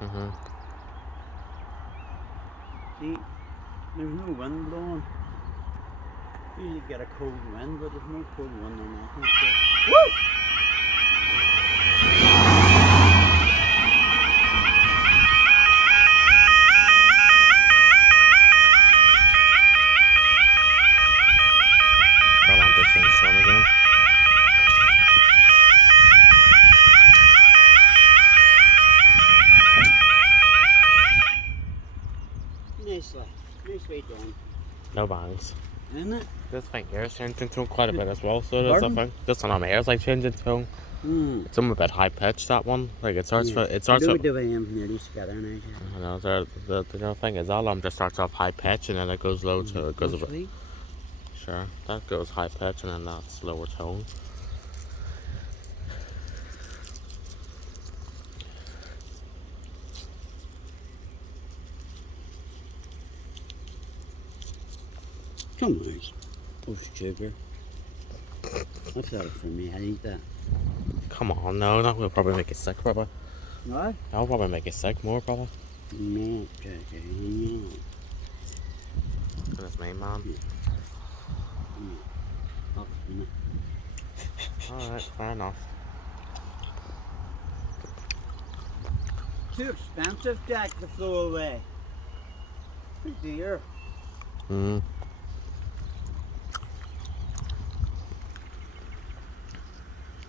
See, there's no wind blowing. Usually get a cold wind, but there's no cold wind or nothing. So. Woo! Got on the chainsaw again. Nicely done. No bangs. Isn't it? This thing here is changing tone quite a bit as well, so does the thing. This one on here is like changing tone. It's a bit high pitched, that one. Like it starts with nearly together now. I know the thing is all just starts off high pitch and then it goes low to it goes a bit. Sure, that goes high pitch and then that's lower tone. Come on, oh sugar. That's out for me. I eat that. Come on, no, that will probably make you sick, probably. What? That'll probably make you sick more, probably. No, sugar. No. Goodness me, man. Alright, fair enough. Too expensive, Jack, to throw away. Oh dear.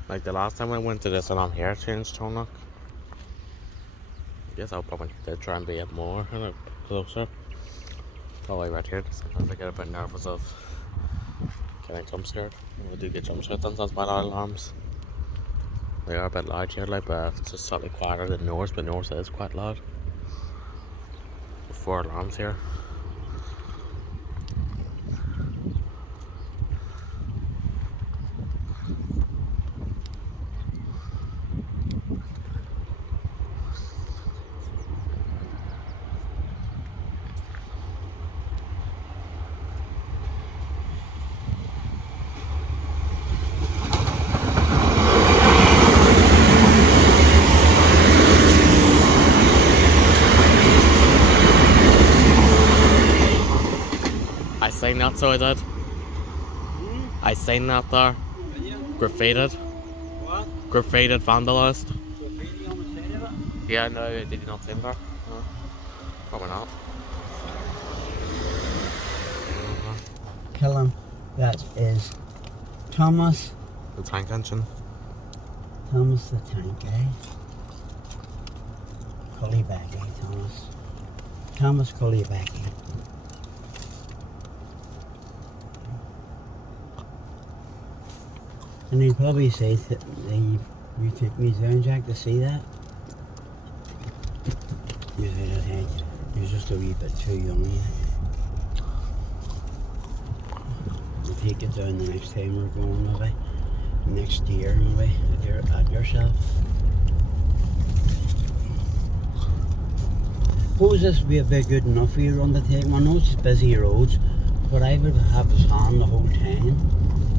Like the last time I went to this and I'm here changed tone look. I guess I'll probably did try and be it more and a closer. Probably right here. Sometimes I get a bit nervous of getting jump scared. I do get jump scared sometimes by loud alarms. They are a bit loud here, like, but it's just slightly quieter than Norse, but Norse is quite loud. 4 alarms here. I seen that, so I did. I seen that there. Graffitied. What? Graffitied, vandalised. Graffiti on the side of it? Yeah, no, did you not see that? No. Probably not. Kill him. That is Thomas. The tank engine. Thomas the Tank, eh? Cullybackey, Thomas. Thomas Cullybackey. And he'd probably say that you took me down, Jack, to see that. You said, I think you're just a wee bit too young yet. We'll take it down the next time we're going, maybe. Next year, maybe, if you're at yourself. Suppose this would be a bit good enough for you on the take. I know it's busy roads, but I would have his hand the whole time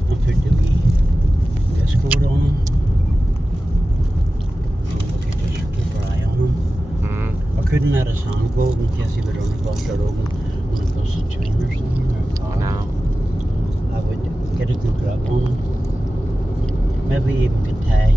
and put the wee Discord on him. And we could just keep our eye on him. I couldn't let his hand go in case he would run across the road when it goes to train or something. Or a car. No. I would get a good grip on him. Maybe even could tie